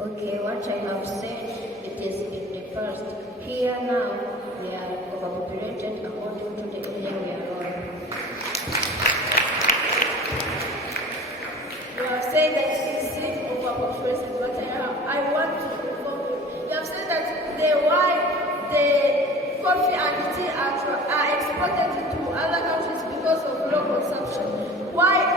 Okay, what I have said, it is in the past. Here now, we are overpopulated according to the area we are on. You have said that you see overpopulation, but I want to inform you. You have said that why the coffee and tea are exported to other countries because of low consumption. Why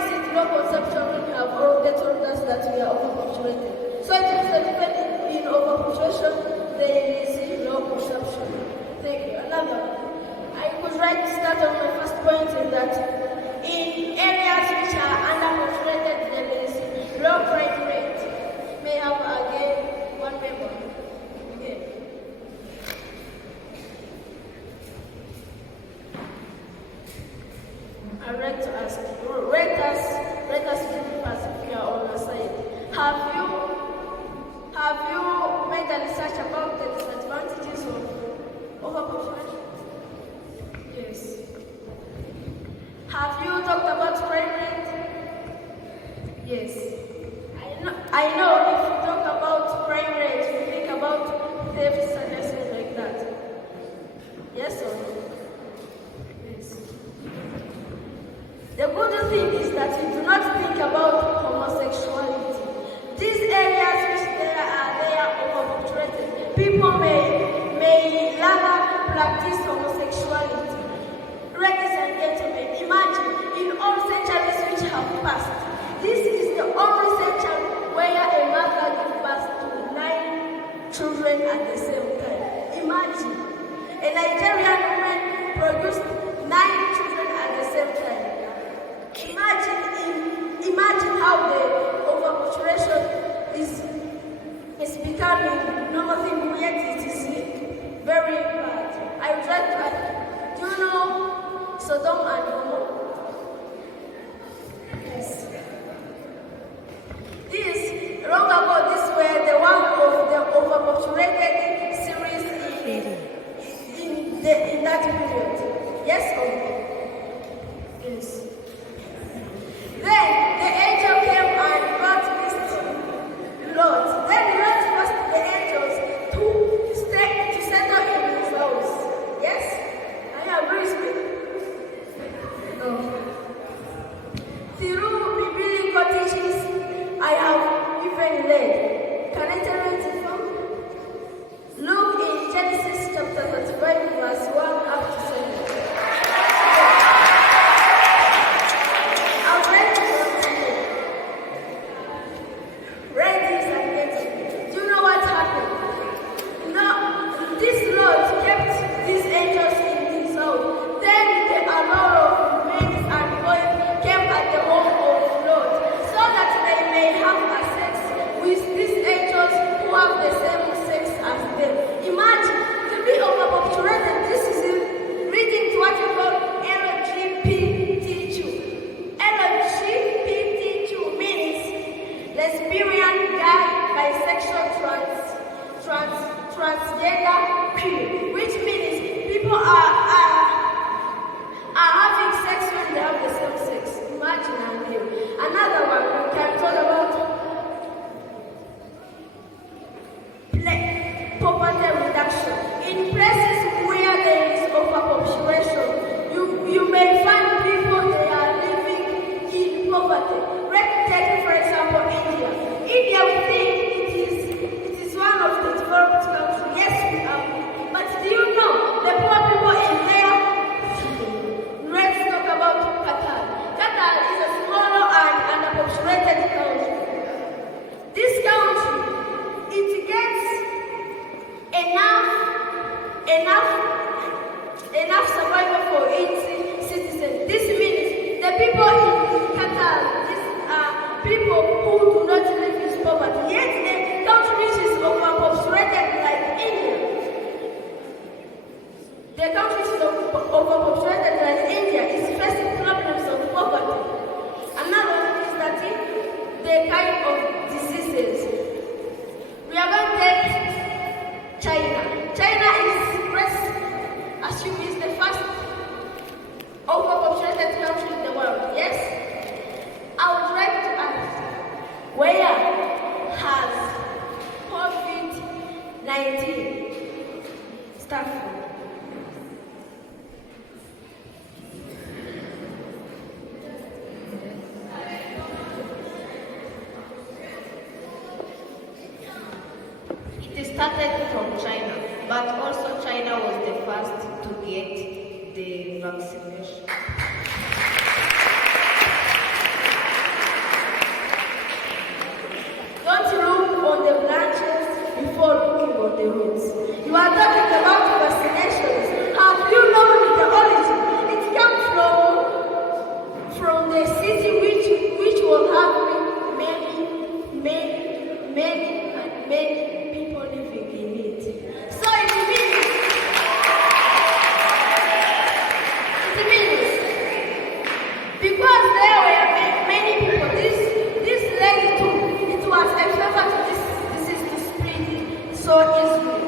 is it low consumption when you have already told us that we are overpopulated? So it is that even in overpopulation, there is low consumption. Thank you. Another one. I would like to start on my first point in that in areas which are underpopulated, there is low crime rate. May I have again one member. Again. I'd like to ask you, rate us give us if you are on the side. Have you made a research about the disadvantages of overpopulation? Yes. Have you talked about crime rate? Yes. I know if you talk about crime rate, you think about theft and things like that. Yes or no? Yes. The good thing is that we do not think about homosexuality. These areas which they are overpopulated, people may rather practice homosexuality. Ladies and gentlemen, imagine in all centuries which have passed, this is the only century where a mother gives birth to 9 children at the same time. Imagine a Nigerian woman produced 9 children at the same time. Imagine how the overpopulation is becoming normal thing, yet it is very bad. I would like to ask, do you know Sodom and Gomorrah? Yes. Long ago, this were the one of the overpopulated series in that period. Yes or no? Yes. Then the angel came and brought this Lot. Then Lot forced the angels to settle in his house. Yes? Are you agree with me? No. Through biblical teachings, I have even read. Can I tell you it from? Look in Genesis chapter 35, verse 1 up to 7. Transgender period, which means people are having sex when they have the same sex. Imagine and you. Another one we can talk about poverty reduction. In places where there is overpopulation, you may find people they are living in poverty. Let's take for example India. India, we think it is one of the developed countries. Yes, we are. But do you know the poor people in there? Let's talk about Qatar. Qatar is a smaller and underpopulated country. This country, it gets enough survival for its citizens. This means the people in Qatar, these are people who do not live in poverty. Yet the country which is overpopulated like India. The country which is overpopulated like India is facing problems of poverty. Another thing is that the kind of diseases. We are going to take China. China is, let's assume, is the first overpopulated country in the world. Yes? I would like to ask, where has started from China, but also China was the first to get the vaccination. Don't look on the branches before looking on the roots. You are talking about vaccinations. Have you known the origin? It comes from the city which will have many people living in it. So it means because there were many people, this led to it was a favor to this disease to spread so easily.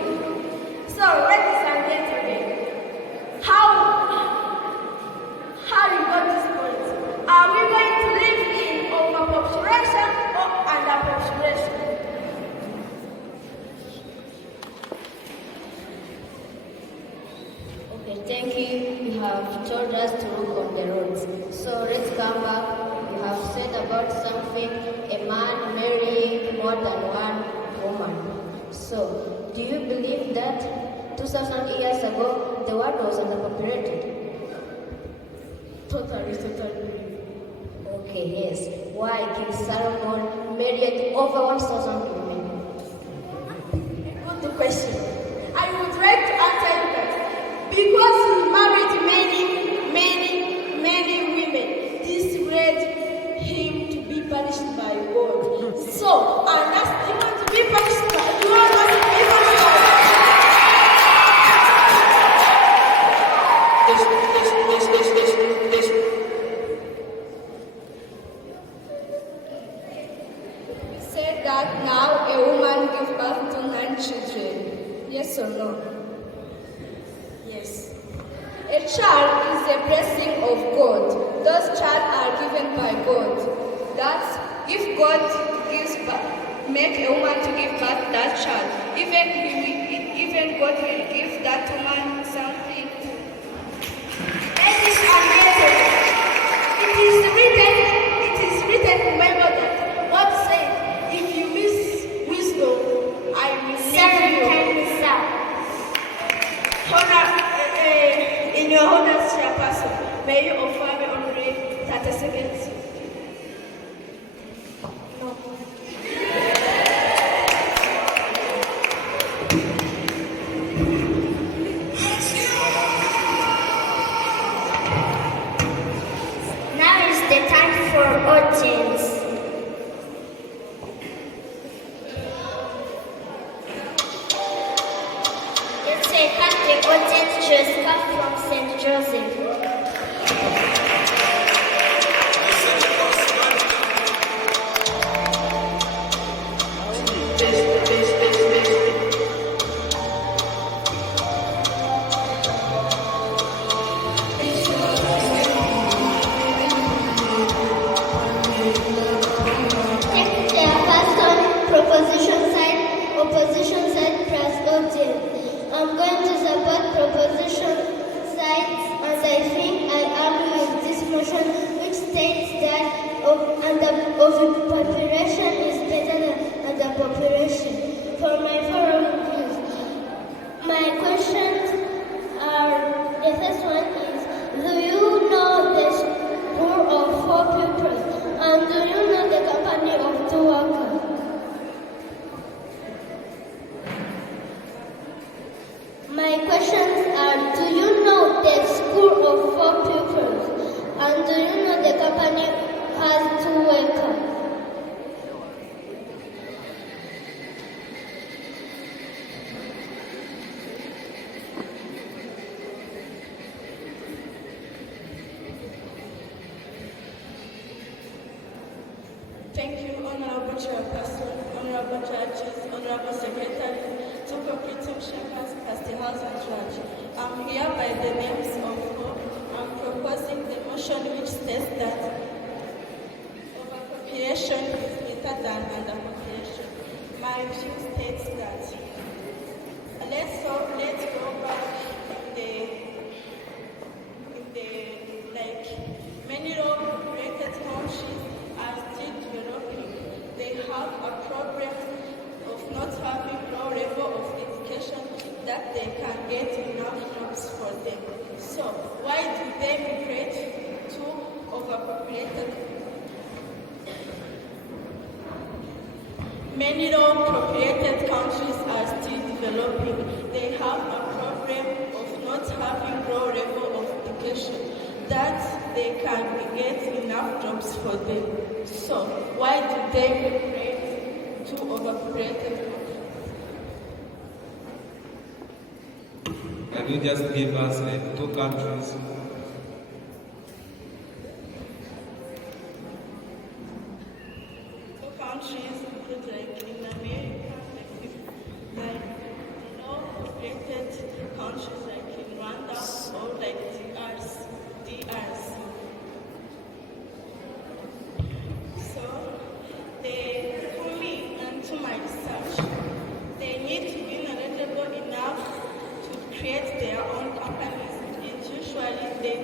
So ladies and gentlemen, how you got this point? Are we going to live in overpopulation or underpopulation? Okay, thank you. You have told us to look on the roads. So let's come back. You have said about something, a man marrying more than one woman. So, do you believe that 2,000 years ago the world was underpopulated? Totally. Okay, yes. Why King Solomon married over 1,000 women? Good question. I would like to answer you that because he married many women, this led him to be punished by God. So, unless you want to be punished by God, you want us to be punished by God. Said that now a woman gives birth to 9 children. Yes or no? Yes. A child is a blessing of God. Those children are given by God. That's if God make a woman to give birth to that child, even God will give that woman something. Ladies and gentlemen, it is written, remember that God said, if you miss wisdom, I will leave you. In your honor, chairperson, may you offer me only 30 seconds. No. Now is the time for audience. Let's say that the audience just come from St. Joseph. Opposition side plus audience. I'm going to support proposition sides, and I think I agree with this motion which states that overpopulation is better than underpopulation. For my following views, my questions are, the first one is, do you know the school of 4 pupils, and do you know the company of 2 workers? My questions are, do you know the school of 4 pupils, and do you know the company has 2 workers? Thank you, Honorable Chairperson, Honorable Judges, Honorable Secretary, to competing shepherds, Pastor House and Judge. I'm here by the names of all. I'm proposing the motion which states that overpopulation is better than underpopulation. My view states that let's go back in the many low-rated townships are still developing. They have a problem of not having low level of Many low-populated countries are still developing. They have a problem of not having low level of education, that they can get enough jobs for them. So, why do they migrate to overpopulated countries? Can you just give us two countries? Two countries include like in America, like low-populated countries like in Rwanda or like DRC. So, for me and to my research, they need to be knowledgeable enough to create their own companies, and usually they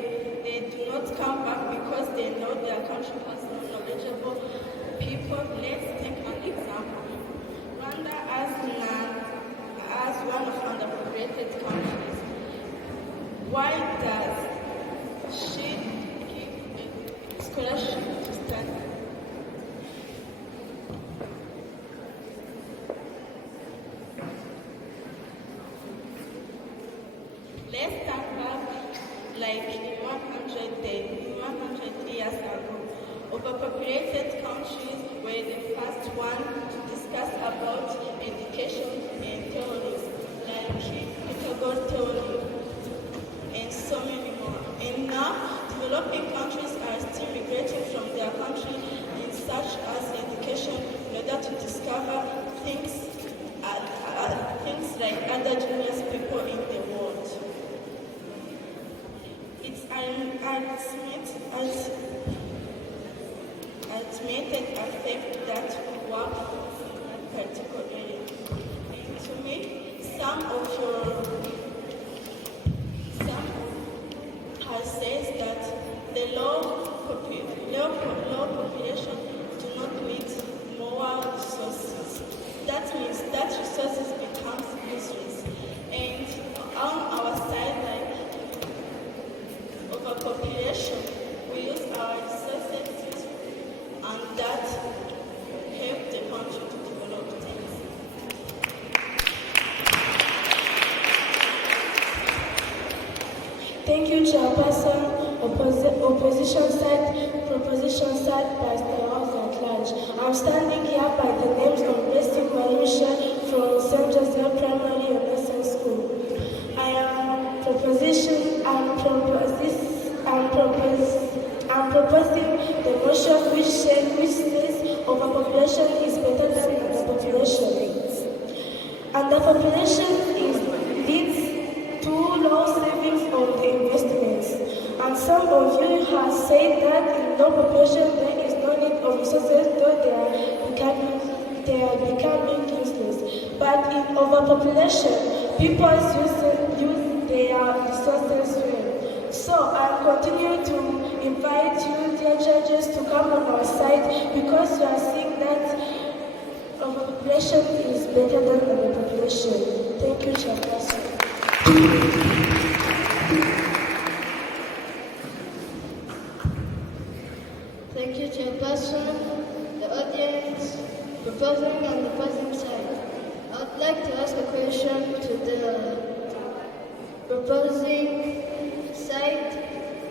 do not come back because they know their country has no knowledgeable people. Let's take an example. Rwanda as one of underpopulated countries. Why does she give a scholarship to study? Let's start back like in 100 years ago. Overpopulated countries were the first one to discuss about education and theories, like Pythagoras theory, and so many more. And now, developing countries are still migrating from their country in such as education in order to discover things like other genius people in the world. It's an estimated effect that will work in that particular area. And to me, some has said that the low population do not need more resources. That means that resources becomes useless. And on our side, like overpopulation, we use our resources and that help the country to develop things. Thank you, Chairperson. Opposition side, proposition side, by the House at large. I'm standing here by the names of Blessing Malusha from St. Joseph Primary and Nursing School. I'm proposing the motion which says overpopulation is better than underpopulation. Underpopulation leads to low savings of the investments. And some of you have said that in low population there is no need of resources, though they are becoming useless. But in overpopulation, people use their resources well. So I continue to invite you, dear judges, to come on our side because you are seeing that overpopulation is better than underpopulation. Thank you, Chairperson. Thank you, Chairperson, the audience, proposing and the opposing side. I would like to ask a question to the proposing side.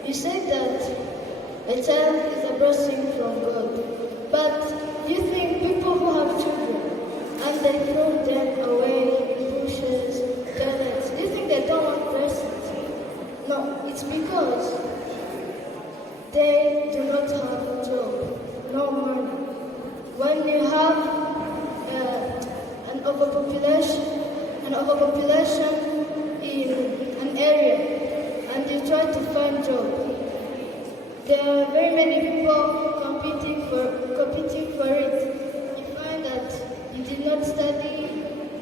You said that a child is a blessing from God, but do you think people who have children and they throw them away in bushes, toilets, do you think they don't want blessings? No, it's because they do not have a job, no money. When you have an overpopulation in an area and you try to find job, there are very many people competing for it. You find that you did not study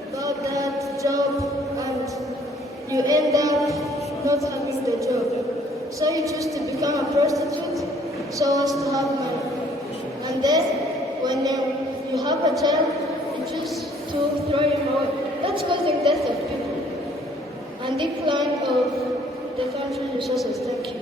about that job and you end up not having the job. So you choose to become a prostitute so as to have money. And then when you have a child, you choose to throw him away. That's causing death of people and decline of the country's resources. Thank you.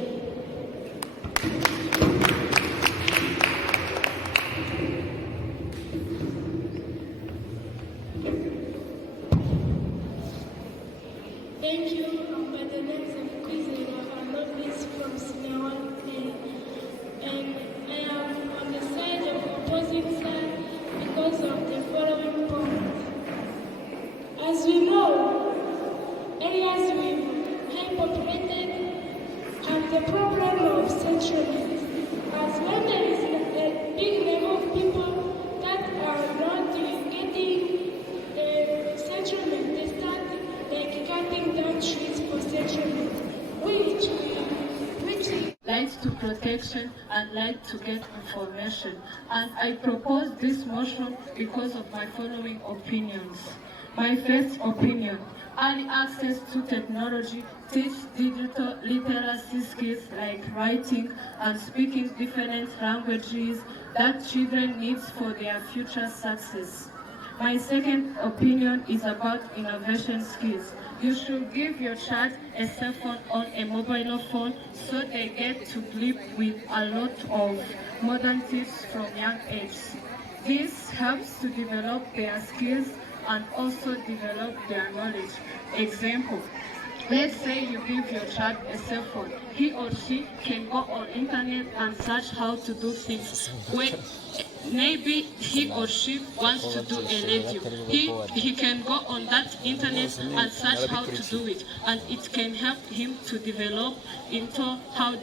connection and like to get information. And I propose this motion because of my following opinions. My first opinion: early access to technology teach digital literacy skills like writing and speaking different languages that children need for their future success. My second opinion is about innovation skills. You should give your child a cell phone or a mobile phone so they get to live with a lot of modern tips from young age. This helps to develop their skills and also develop their knowledge. Example: let's say you give your child a cell phone. He or she can go on internet and search how to do things. Maybe he or she wants to do a radio. He can go on that internet and search how to do it, and it can help him to develop into how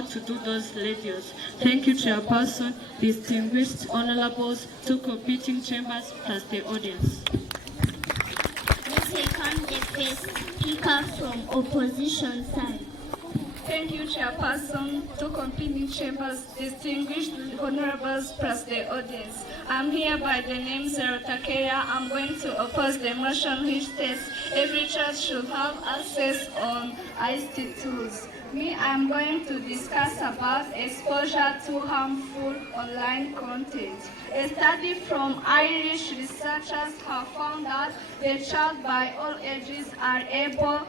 to do those radios. Thank you, Chairperson, distinguished honorables, two competing chambers, plus the audience. The second, the first speaker from opposition side. Thank you, Chairperson, two competing chambers, distinguished honorables, plus the audience. I'm here by the name Zero Takeya. I'm going to oppose the motion which states every child should have access on ICT tools. I'm going to discuss about exposure to harmful online content. A study from Irish researchers have found that the child by all ages are able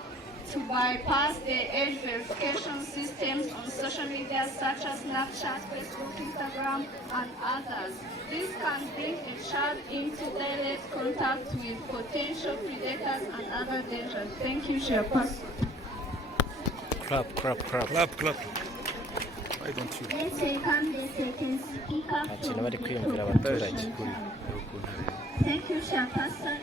to bypass the age verification systems on social media such as Snapchat, Facebook, Instagram, and others. This can bring a child into direct contact with potential predators and other dangers. Thank you, Chairperson. Clap. Why don't you? The second speaker from opposition side. Thank you, Chairperson,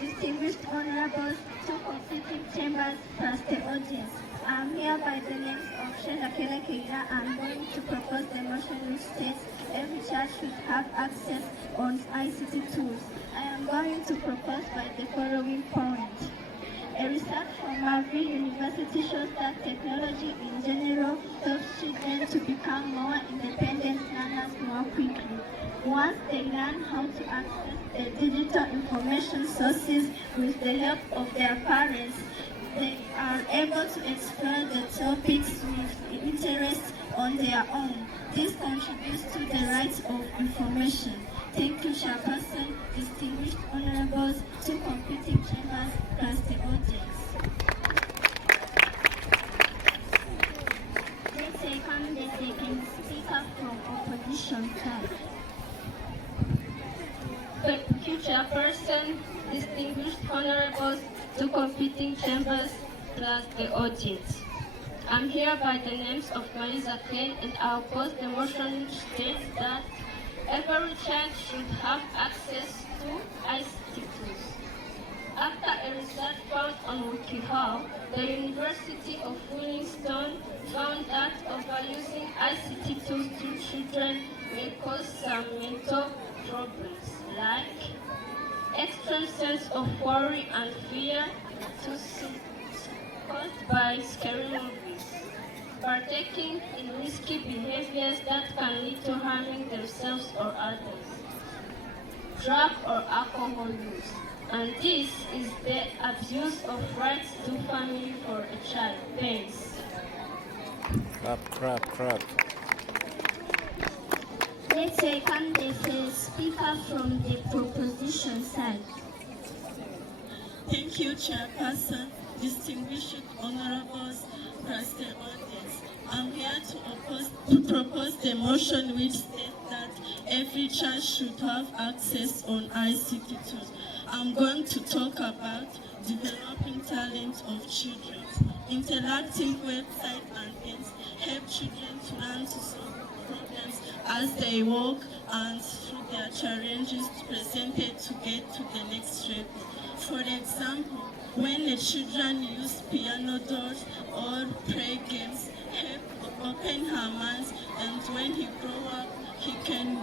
distinguished honorables, two competing chambers, plus the audience. I'm here by the name of Shela Kele Keira. I'm going to propose the motion which states every child should have access on ICT tools. I am going to propose by the following point. A research from Marvin University shows that technology in general helps children to become more independent learners more quickly. Once they learn how to access the digital information sources with the help of their parents, they are able to explore the topics with interest on their own. This contributes to the right of information. Thank you, Chairperson, distinguished honorables, two competing chambers, plus the audience. The second speaker from opposition side. Thank you, Chairperson, distinguished honorables, two competing chambers, plus the audience. I'm here by the names of Marisa Kane, and I oppose the motion which states that every child should have access to ICT tools. After a research found on WikiHow, the University of Wilmington found that overusing ICT tools to children may cause some mental problems, like extreme sense of worry and fear caused by scary movies, partaking in risky behaviors that can lead to harming themselves or others, drug or alcohol use, and this is the abuse of rights to family for a child. Thanks. Clap. The second speaker from the proposition side. Thank you, Chairperson, distinguished honorables, plus the audience. I'm here to propose the motion which states that every child should have access on ICT tools. I'm going to talk about developing talent of children. Interactive websites and games help children to learn to solve problems as they walk and through their challenges presented to get to the next level. For example, when the children use piano doors or play games, help open her minds, and when he grows up, he can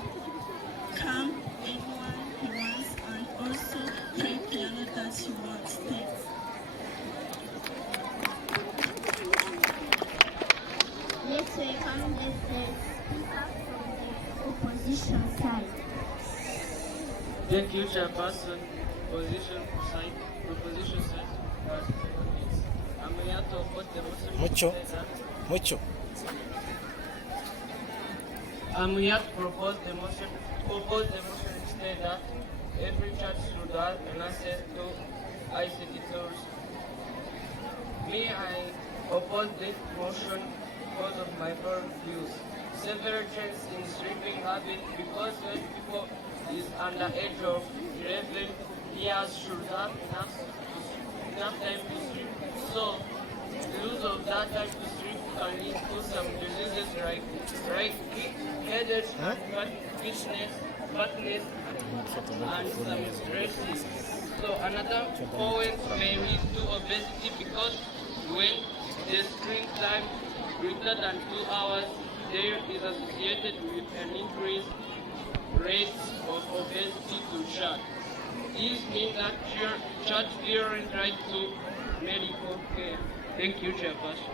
become anyone he wants and also play piano that he wants. Thanks. The second side. Thank you, Chairperson. Proposition side. I'm here to oppose the motion. Mucho. I'm here to propose the motion. Instead that every child should have an access to ICT tools. Me, I oppose this motion because of my foreign views. Several changes in sleeping habit because when people is under age of 11 years should have enough time to sleep. So, use of that time to sleep can lead to some diseases like headache, fatness, and some stresses. So another point may lead to obesity because when the screen time greater than 2 hours, there is associated with an increased rate of obesity to child. This means that child parents right to medical care. Thank you, Chairperson.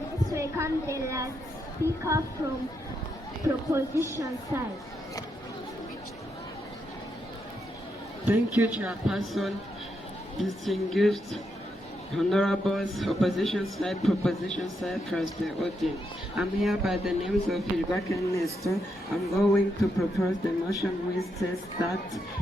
Next we come the last speaker from proposition side. Thank you, Chairperson, distinguished honorables, opposition side, proposition side, plus the audience. I'm here by the names of Hilbaken Nestor. I'm going to propose the motion which says that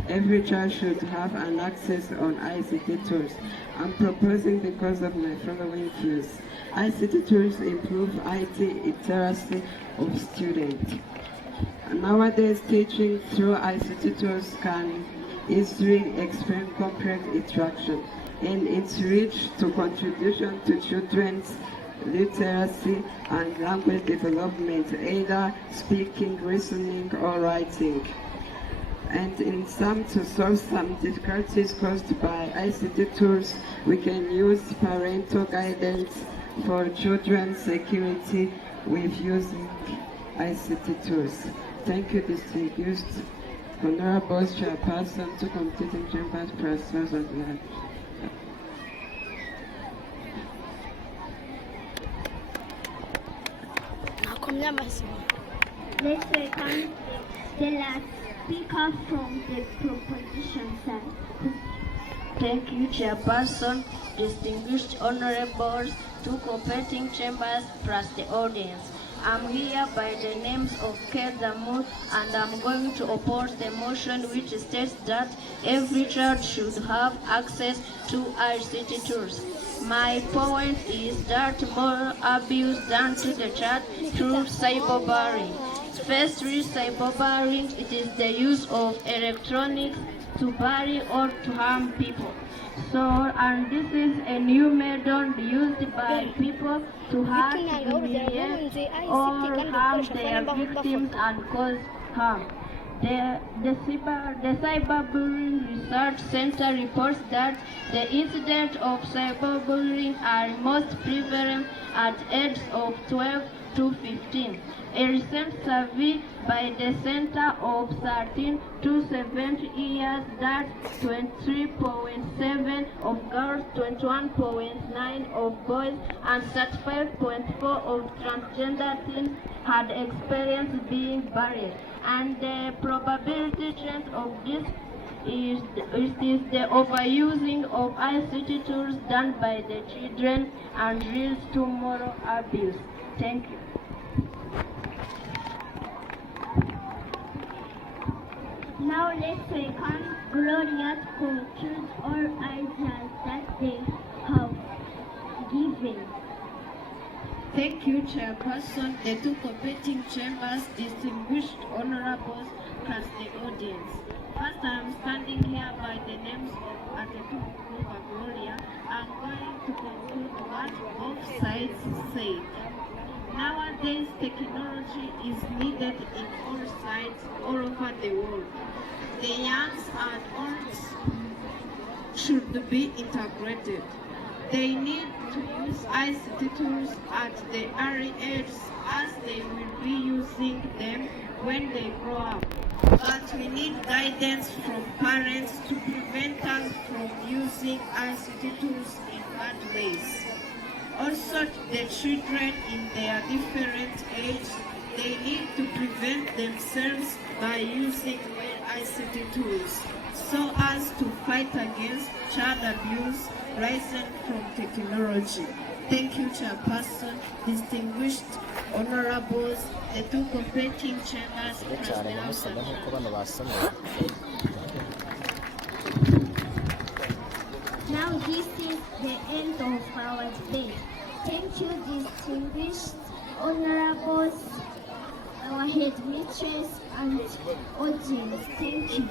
every child should have an access on ICT tools. I'm proposing because of my following views. ICT tools improve IT literacy of students. Nowadays, teaching through ICT tools can easily explain complex interaction, and its reach to contribution to children's literacy and language development, either speaking, listening, or writing. And in some, to solve some difficulties caused by ICT tools, we can use parental guidance for children's security with using ICT tools. Thank you, distinguished Honorable Chairperson, to completing chambers, professors, and land. Let's welcome the last speaker from the proposition side. Thank you, Chairperson, distinguished honorables, two competing chambers, plus the audience. I'm here by the names of Kedamu, and I'm going to oppose the motion which states that every child should have access to ICT tools. My point is that more abuse done to the child through cyberbullying. Firstly, cyberbullying, it is the use of electronics to bully or to harm people. So, and this is a new method used by people to hurt, humiliate, or harm their victims and cause harm. The Cyberbullying Research Center reports that the incidents of cyberbullying are most prevalent at ages of 12 to 15. A recent survey by the Center of 13 to 17 years that 23.7 of girls, 21.9 of boys, and 35.4 of transgender teens had experienced being bullied. And the probability chance of this is the overusing of ICT tools done by the children and leads to moral abuse. Thank you. Now let's welcome Gloria to conclude all ideas that they have given. Thank you, Chairperson, the two competing chambers, distinguished honorables, plus the audience. First, I am standing here by the names of Atetukuva Gloria. I'm going to conclude what both sides said. Nowadays, technology is needed in all sides all over the world. The youngs and olds should be integrated. They need to use ICT tools at the early age as they will be using them when they grow up. But we need guidance from parents to prevent us from using ICT tools in bad ways. Also, the children in their different age, they need to prevent themselves by using well ICT tools so as to fight against child abuse rising from technology. Thank you, Chairperson, distinguished honorables, the two competing chambers, cyane namusabye nk'uko bano basomye. Now this is the end of our debate. Thank you, distinguished honorables, our headmistress and audience. Thank you.